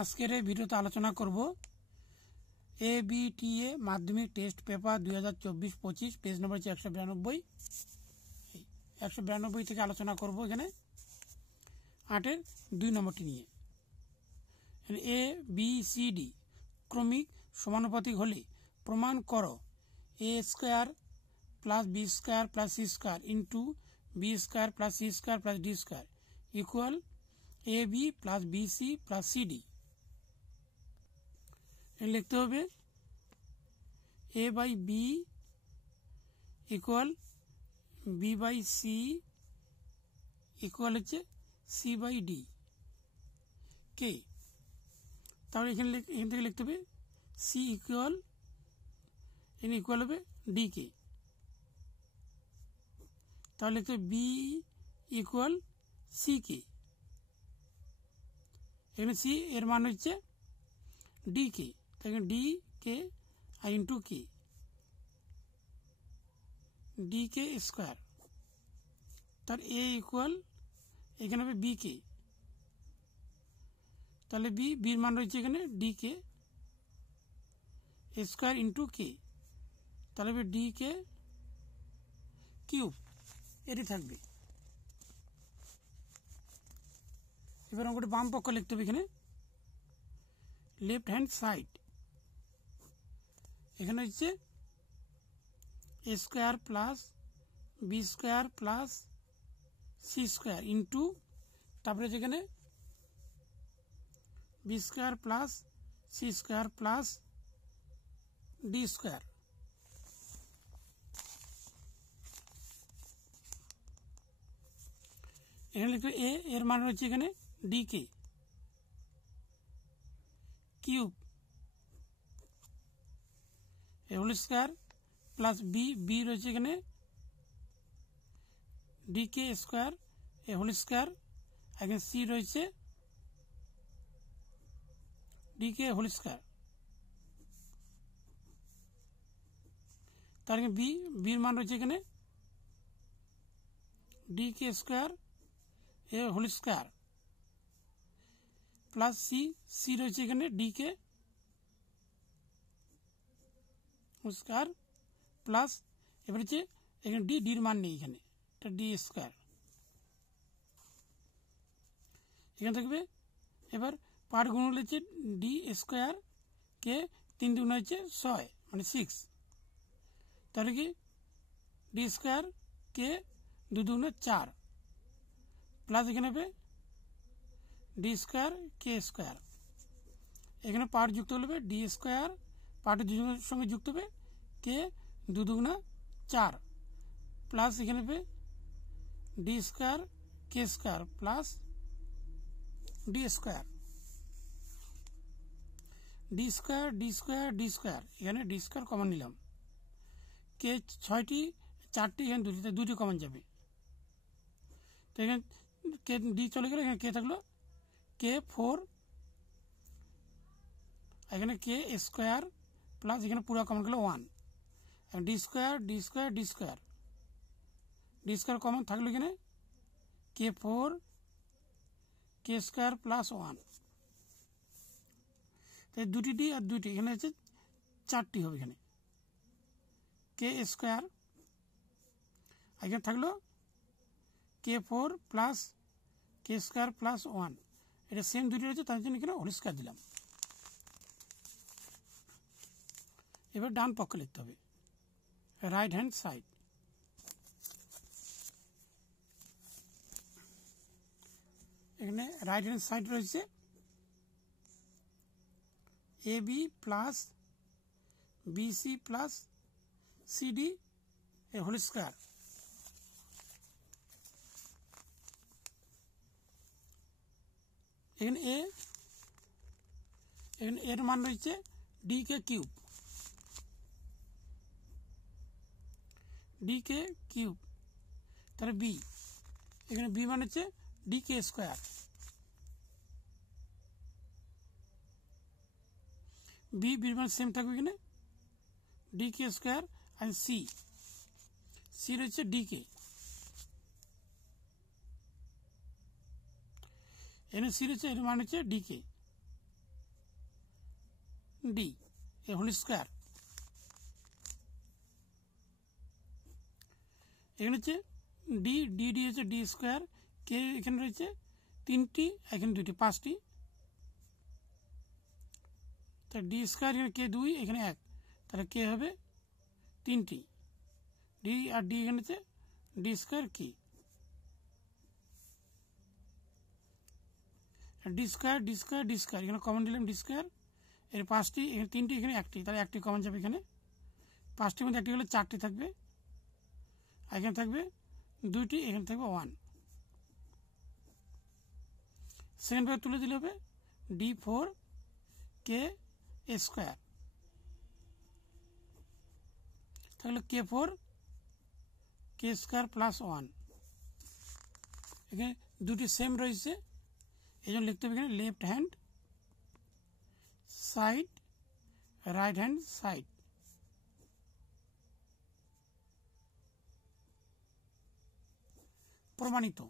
আজকের এই ভিডিওতে আলোচনা করব ABTA মাধ্যমিক টেস্ট পেপার 2024-25 পেজ নম্বর হচ্ছে 192 থেকে আলোচনা করব এখানে 8-এর 2 নম্বরটি নিয়ে। ABCD ক্রমিক সমানুপাতিক হলে প্রমাণ করো A square plus B square plus C square into B square plus C square plus D square equal AB plus BC plus CD। লিখতে হবে A by B equal B by C equal হচ্ছে C by D কে। তাহলে এখান থেকে লিখতে হবে C equal হবে D কে। তাহলে লিখতে হবে B ইকুয়াল C কে। এখানে C এর মান হচ্ছে D কে, এখানে D কে আর ইন্টু কে, D কে স্কোয়ার। তার A ইকুয়াল এখানে হবে B কে। তাহলে বির মান রয়েছে এখানে D কে স্কোয়ার ইন্টু কে, তাহলে হবে D কে কিউব। এটি থাকবে। এবার অঙ্কটি বাম পক্ষ লিখতে হবে এখানে লেফট হ্যান্ড সাইড। এখানে হচ্ছে A square plus B square plus C square into তারপরে যেখানে B square plus C square plus D square. এখানে লিখতে A এর মান রয়েছে এখানে D কে cube A whole square plus B রয়েছে এখানে D কে স্কোয়ার A হোল স্কোয়ার, এখানে C রয়েছে D কে হোল স্কোয়ার। তার বির মান রয়েছে এখানে D কে square A whole square plus C রয়েছে এখানে D কে স্কোয়ার প্লাস এবার হচ্ছে এখানে ডির মান নেই, এখানে এটা D স্কোয়ার। এখানে থাকবে এবার পার গুণ হচ্ছে D স্কোয়ার কে 3 দুগুণ হচ্ছে 6 মানে 6, তাহলে কি D স্কোয়ার কে 2 দুগুণ 4 প্লাস এখানে হবে D স্কোয়ার কে স্কোয়ার। এখানে পার্ট যুক্ত হলে D স্কোয়ার পার্টের দুজনের সঙ্গে যুক্ত হবে কে 2 দুগুণ 4 প্লাস এখানে হবে D square K square plus D square. D square D square D square, এখানে D স্কোয়ার কমন নিলাম। কে 6টি 4টি, এখানে দুটি কমন যাবে। তো এখানে কে D চলে গেল, এখানে কে থাকলো কে 4, এখানে কে স্কোয়ার প্লাস এখানে পুরো কমন গেল 1, D square D square D square, D square common থাকলো এখানে কে 4 কে স্কোয়ার প্লাস 1। তাই দুটি D আর দুটি, এখানে হচ্ছে 4টি হবে। এখানে কে স্কোয়ার এখানে থাকলো কে 4 প্লাস কে স্কোয়ার প্লাস 1, এটা সেম দুটি রয়েছে তার জন্য এখানে হোল স্কোয়ার দিলাম। এবার ডান পক্ষে লিখতে হবে রাইট হ্যান্ড সাইড। এখানে রাইট হ্যান্ড সাইড রয়েছে AB plus BC plus CD এ হোল স্কোয়ার। এখানে এর মান রয়েছে D কে কিউব, D কে কিউব। তাহলে B এখানে B মান হচ্ছে D কে স্কোয়ার, বির মান সেম থাকবে এখানে D কে স্কোয়ার আর C রয়েছে D কে, এখানে C রয়েছে এর মান হচ্ছে D কে। ডি এর হোল স্কোয়ার। এখানে হচ্ছে ডি ডি ডি হচ্ছে ডি স্কোয়ার, কে এখানে রয়েছে 3টি, এখানে 2টি, 5টি, তাহলে ডি স্কোয়ার এখানে কে 2, এখানে 1, তাহলে কে হবে 3টি, ডি আর ডি এখানে হচ্ছে ডি স্কোয়ার কি, D square D square D square এখানে কমন দিলাম ডি স্কোয়ার, এর 5টি, এখানে 3টি, এখানে 1টি, তাহলে 1টি কমন যাবে এখানে, 5টির মধ্যে 1টি হলে 4টি থাকবে, এখানে থাকবে 2টি, এখানে থাকবে 1। সেকেন্ড ভাবে তুলে দিলে হবে ডি 4 কে স্কোয়ার, তাহলে কে 4 কে স্কোয়ার প্লাস 1, এখানে 2টি সেম রয়েছে, এই জন্য লিখতে হবে এখানে left hand side right hand side. প্রমাণিত।